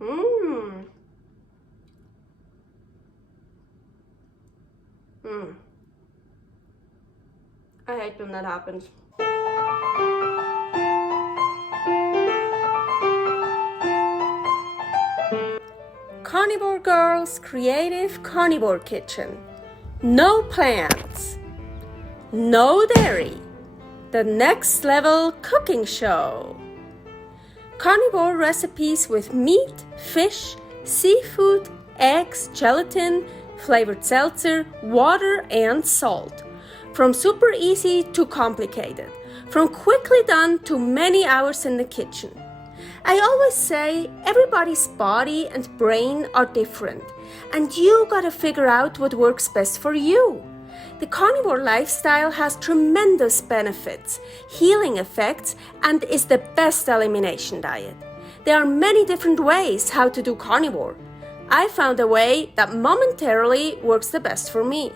Mmm. Mmm. I hate when that happens. Carnivore Girl's Creative Carnivore Kitchen. No plants. No dairy. The next level cooking show. Carnivore recipes with meat, fish, seafood, eggs, gelatin, flavored seltzer, water, and salt. From super easy to complicated. From quickly done to many hours in the kitchen. I always say everybody's body and brain are different, and you gotta figure out what works best for you. The carnivore lifestyle has tremendous benefits, healing effects, and is the best elimination diet. There are many different ways how to do carnivore. I found a way that momentarily works the best for me.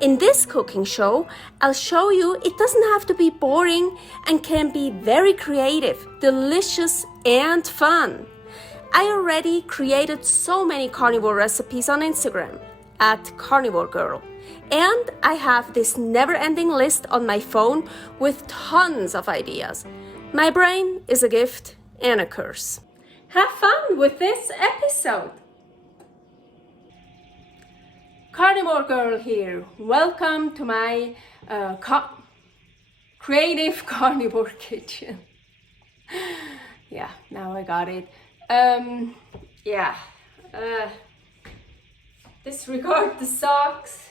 In this cooking show, I'll show you it doesn't have to be boring and can be very creative, delicious, and fun. I already created so many carnivore recipes on Instagram at Carnivore Girl. And I have this never-ending list on my phone with tons of ideas. My brain is a gift and a curse. Have fun with this episode. Carnivore Girl here. Welcome to my creative carnivore kitchen. Yeah, now I got it. Disregard the socks.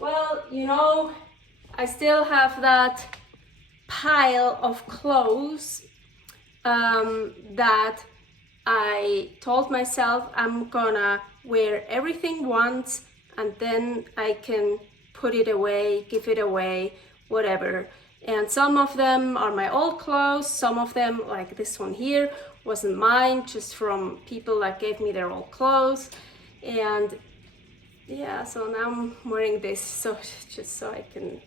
Well, you know, I still have that pile of clothes that I told myself I'm gonna wear everything once and then I can put it away, give it away, whatever. And some of them are my old clothes, some of them, like this one here, wasn't mine, just from people that gave me their old clothes. And yeah, so now I'm wearing this, so just so I can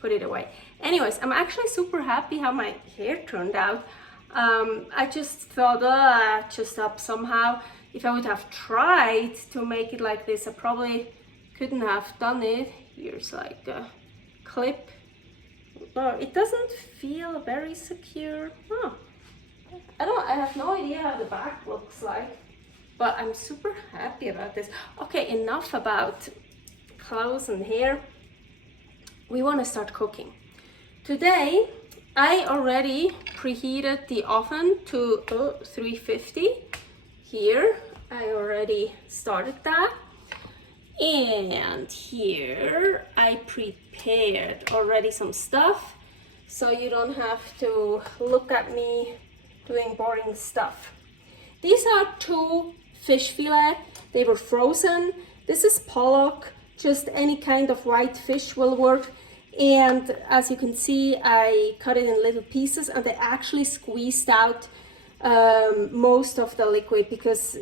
put it away. Anyways, I'm actually super happy how my hair turned out. I just thought, just up somehow. If I would have tried to make it like this, I probably couldn't have done it. Here's like a clip. Oh, it doesn't feel very secure. Oh, I have no idea how the back looks like, but I'm super happy about this. Okay, enough about clothes and hair. We want to start cooking. Today, I already preheated the oven to 350. Here, I already started that. And here, I prepared already some stuff, so you don't have to look at me doing boring stuff. These are 2 fish filets. They were frozen. This is pollock, just any kind of white fish will work. And as you can see, I cut it in little pieces and I actually squeezed out most of the liquid because,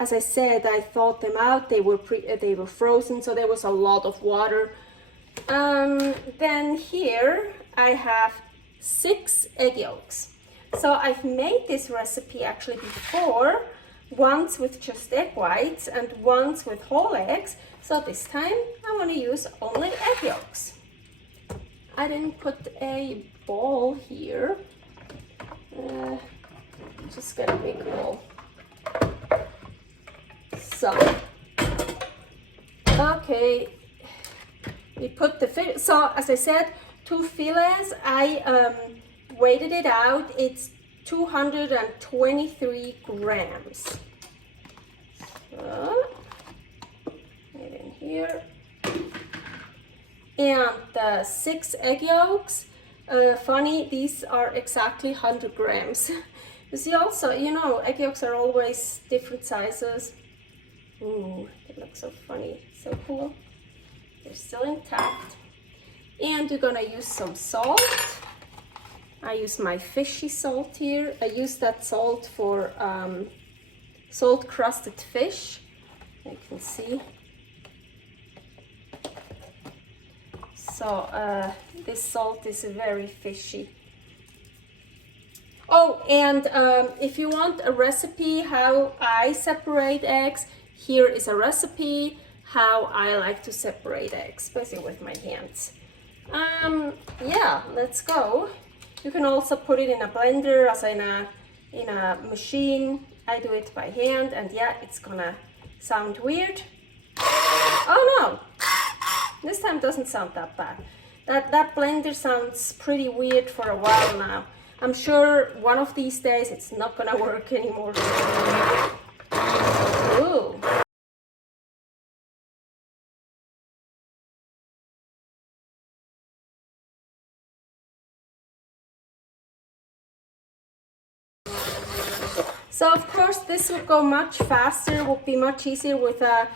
as I said, I thawed them out. They were frozen, so there was a lot of water. Then here I have 6 egg yolks. So I've made this recipe actually before, once with just egg whites and once with whole eggs. So this time I'm going to use only egg yolks. I didn't put a bowl here. Just get a big bowl. So, okay, we put the fish. So as I said, 2 fillets. I weighed it out. It's 223 grams. So, right in here. And the 6 egg yolks. Funny, these are exactly 100 grams. You see also, you know, egg yolks are always different sizes. Ooh, they look so funny, so cool. They're still intact. And we're gonna use some salt. I use my fishy salt here. I use that salt for salt crusted fish. You can see. So this salt is very fishy. Oh, and if you want a recipe how I separate eggs, here is a recipe how I like to separate eggs, basically with my hands. Yeah, let's go. You can also put it in a blender, also in a machine. I do it by hand, and yeah, it's gonna sound weird. Oh no, this time doesn't sound that bad. That blender sounds pretty weird for a while now. I'm sure one of these days it's not gonna work anymore. Ooh. So of course this would go much faster, would be much easier with a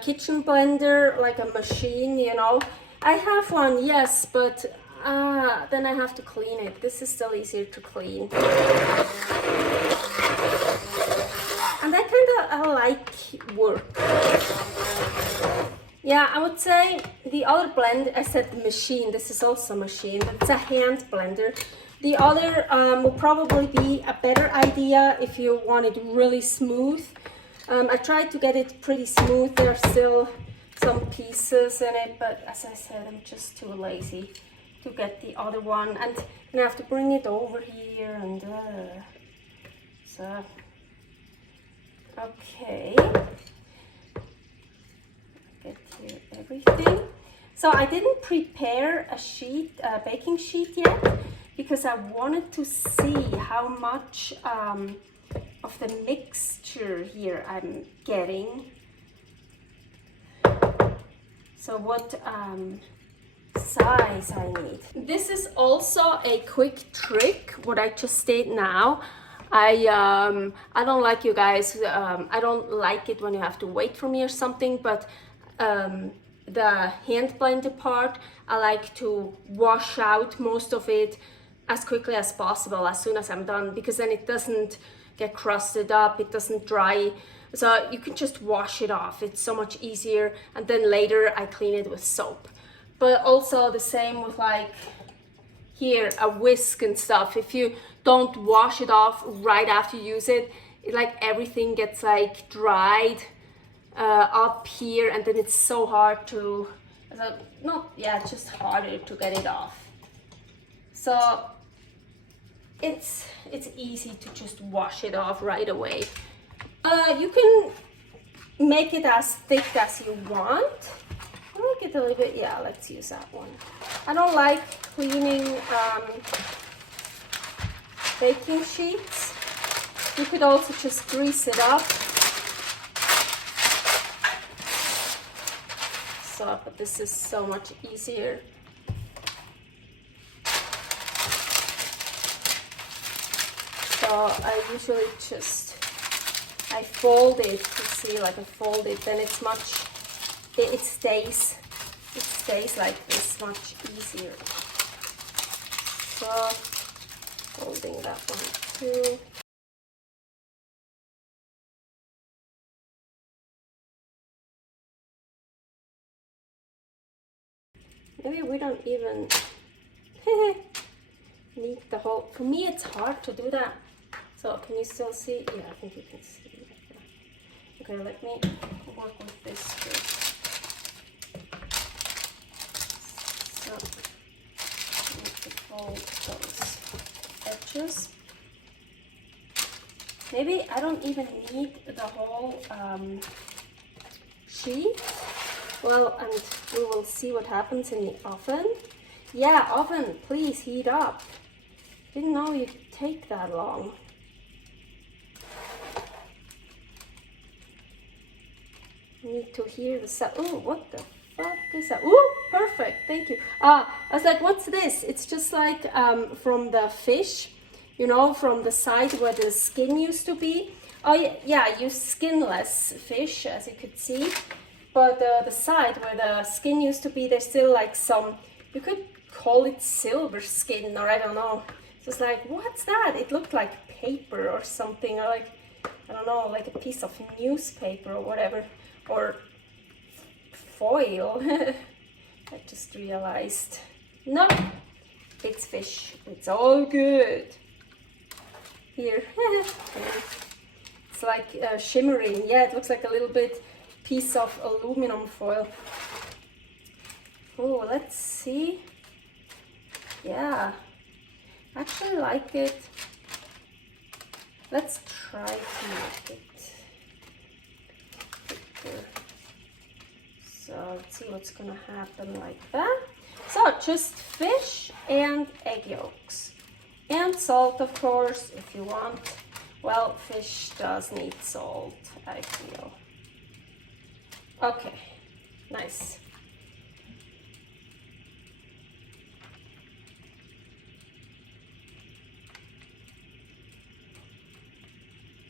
kitchen blender, like a machine, you know. I have one, yes, but then I have to clean it. This is still easier to clean. And I kind of like work. Yeah, I would say the other blend, I said the machine, this is also a machine, but it's a hand blender. The other will probably be a better idea if you want it really smooth. I tried to get it pretty smooth. There are still some pieces in it, but as I said, I'm just too lazy to get the other one. And then I have to bring it over here and so, okay. Get here everything. So I didn't prepare a sheet, a baking sheet yet, because I wanted to see how much of the mixture here I'm getting. So what size I need. This is also a quick trick, what I just did now. I don't like, you guys, I don't like it when you have to wait for me or something, but the hand blender part, I like to wash out most of it as quickly as possible, as soon as I'm done, because then it doesn't get crusted up, it doesn't dry. So you can just wash it off, it's so much easier, and then later I clean it with soap. But also the same with like here, a whisk and stuff. If you don't wash it off right after you use it, like everything gets like dried up here, and then it's so hard to, it's just harder to get it off. So it's easy to just wash it off right away. You can make it as thick as you want. Make it a little bit, yeah, let's use that one. I don't like cleaning baking sheets. You could also just grease it up. So, but this is so much easier. So I usually just, I fold it, you see, like I fold it, then it's much, it stays like this, much easier. So, folding that one too. Maybe we don't even need the whole, for me it's hard to do that. So can you still see? Yeah, I think you can see. Okay, let me work with this first. So, I need to fold those edges. Maybe I don't even need the whole sheet. Well, and we will see what happens in the oven. Yeah, oven, please heat up. Didn't know you'd take that long. Need to hear the sound. Oh, what the fuck is that? Oh, perfect, thank you. I was like, what's this? It's just like from the fish, you know, from the side where the skin used to be. Oh yeah, I use skinless fish, as you could see. But the side where the skin used to be, there's still like some, you could call it silver skin, or I don't know. So it's like, what's that? It looked like paper or something, or like, I don't know, like a piece of newspaper or whatever, or foil. I just realized, no, it's fish, it's all good. here. It's like shimmering. Yeah, it looks like a little bit piece of aluminum foil. Oh, let's see. Yeah, I actually like it. Let's try to make it thicker. So let's see what's gonna happen like that. So just fish and egg yolks. And salt, of course, if you want. Well, fish does need salt, I feel. Okay, nice.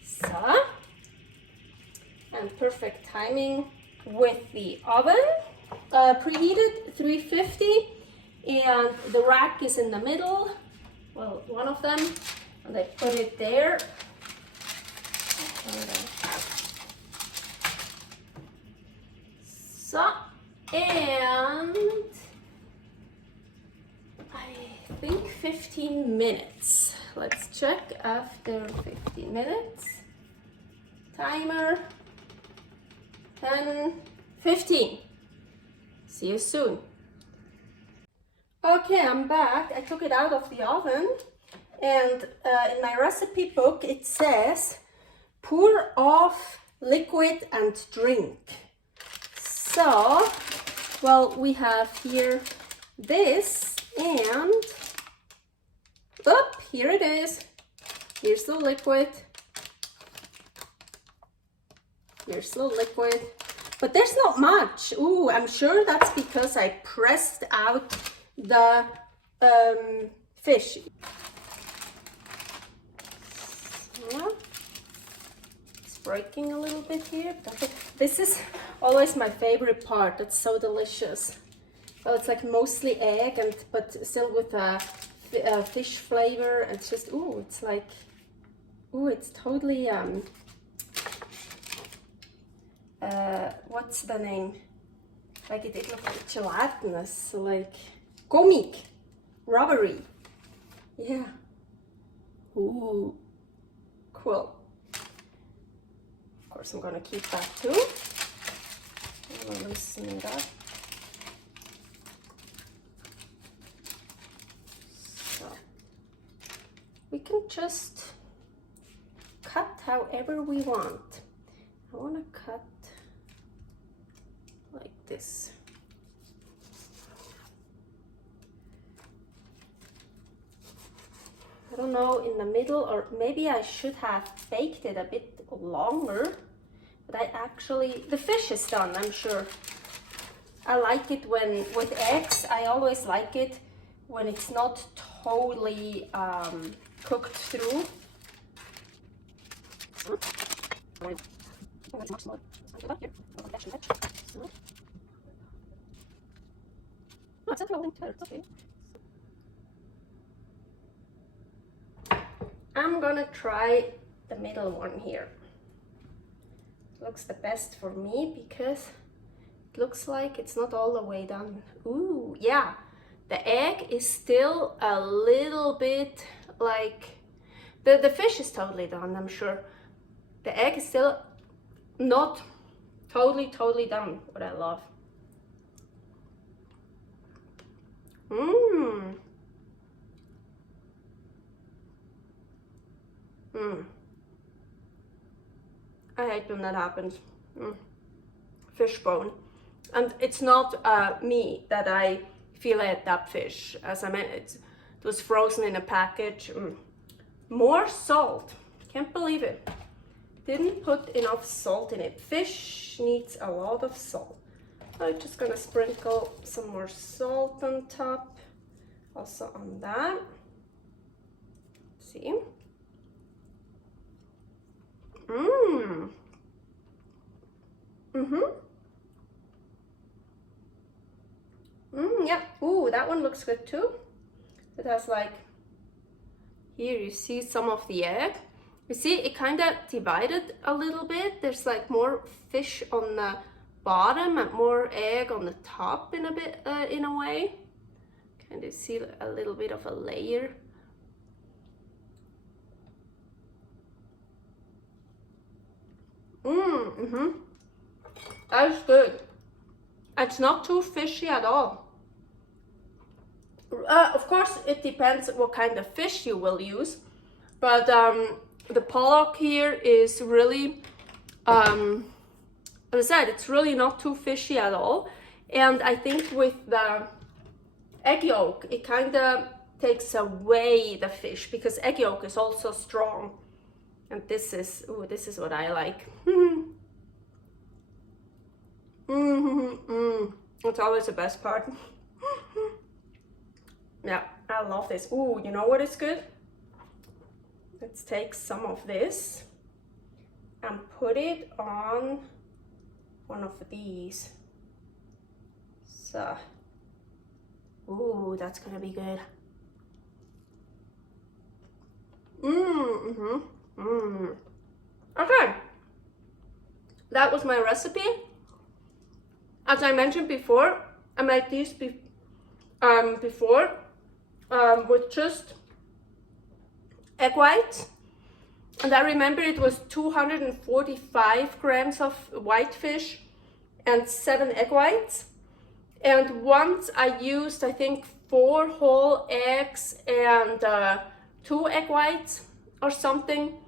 So, and perfect timing with the oven, preheated 350, and the rack is in the middle, well, one of them, and I put it there. So, and I think 15 minutes. Let's check after 15 minutes. Timer, 10, 15. See you soon. Okay, I'm back. I took it out of the oven, and in my recipe book it says pour off liquid and drink. So, well, we have here this, and here it is. Here's the liquid. Here's the liquid. But there's not much. Ooh, I'm sure that's because I pressed out the fish. So, it's breaking a little bit here. This is always my favorite part. It's so delicious. Well, it's like mostly egg, but still with a fish flavor. It's just, ooh, it's like, ooh, it's totally what's the name? Like it looks like gelatinous, like gummig, rubbery. Yeah. Ooh, cool. Of course, I'm gonna keep that too. I'm gonna loosen it up. So we can just cut however we want. I want to cut like this. I don't know, in the middle, or maybe I should have baked it a bit longer, but I actually, the fish is done, I'm sure. I like it when, with eggs, I always like it when it's not totally cooked through. I'm gonna try the middle one here. It looks the best for me because it looks like it's not all the way done. Ooh, yeah, the egg is still a little bit like, the fish is totally done, I'm sure. The egg is still not totally done, what I love. I hate when that happens. Fish bone. And it's not me that I fillet that fish. As I meant, it was frozen in a package. More salt. Can't believe it. Didn't put enough salt in it. Fish needs a lot of salt. I'm just gonna sprinkle some more salt on top. Also on that. See? Yeah. Ooh, that one looks good too. It has like, here you see some of the egg. You see, it kind of divided a little bit. There's like more fish on the bottom and more egg on the top in a bit, in a way. Kind of see a little bit of a layer. That is good. It's not too fishy at all. Of course, it depends what kind of fish you will use, but the pollock here is really, as I said, it's really not too fishy at all. And I think with the egg yolk, it kind of takes away the fish, because egg yolk is also strong. And this is what I like. It's always the best part. Yeah, I love this. Ooh, you know what is good? Let's take some of this and put it on one of these. So, ooh, that's gonna be good. Okay, that was my recipe. As I mentioned before, I made these before with just egg whites, and I remember it was 245 grams of white fish and 7 egg whites. And once I used, I think, 4 whole eggs and 2 egg whites or something.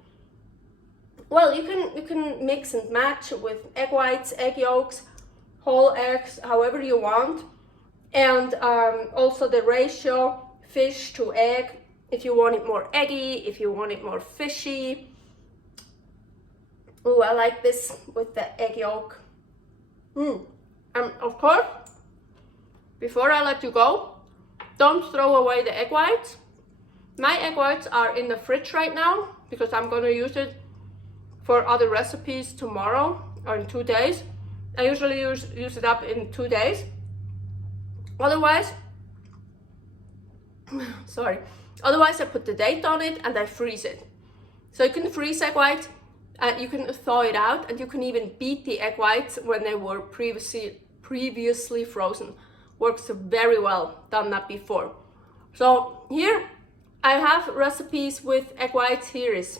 Well, you can mix and match with egg whites, egg yolks, whole eggs, however you want. And also the ratio fish to egg, if you want it more eggy, if you want it more fishy. Oh, I like this with the egg yolk. Of course, before I let you go, don't throw away the egg whites. My egg whites are in the fridge right now because I'm gonna use it for other recipes tomorrow or in 2 days. I usually use it up in 2 days. Otherwise, otherwise I put the date on it and I freeze it. So you can freeze egg whites, you can thaw it out, and you can even beat the egg whites when they were previously frozen. Works very well, done that before. So here I have recipes with egg whites. Here is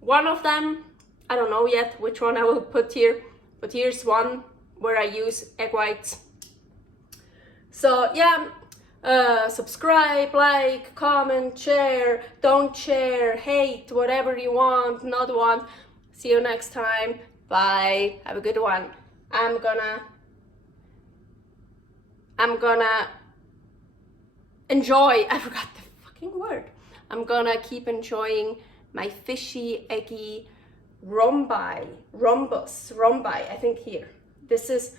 one of them. I don't know yet which one I will put here, but here's one where I use egg whites. So yeah, subscribe, like, comment, share, don't share, hate, whatever you want, not want. See you next time. Bye. Have a good one. I'm gonna enjoy, I forgot the fucking word. I'm gonna keep enjoying my fishy, eggy Rhombi, I think here. This is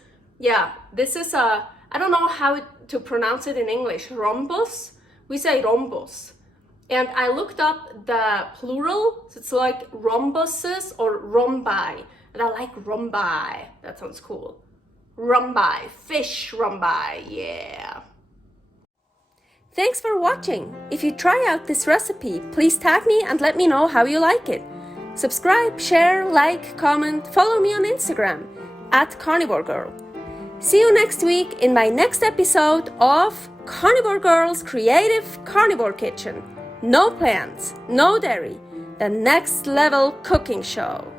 a, I don't know how to pronounce it in English, rhombus? We say rhombus. And I looked up the plural, so it's like rhombuses or rhombi. And I like rhombi, that sounds cool. Rhombi, fish rhombi, yeah. Thanks for watching. If you try out this recipe, please tag me and let me know how you like it. Subscribe, share, like, comment, follow me on Instagram @CarnivoreGirl. See you next week in my next episode of Carnivore Girl's Creative Carnivore Kitchen. No plants, no dairy, the next level cooking show.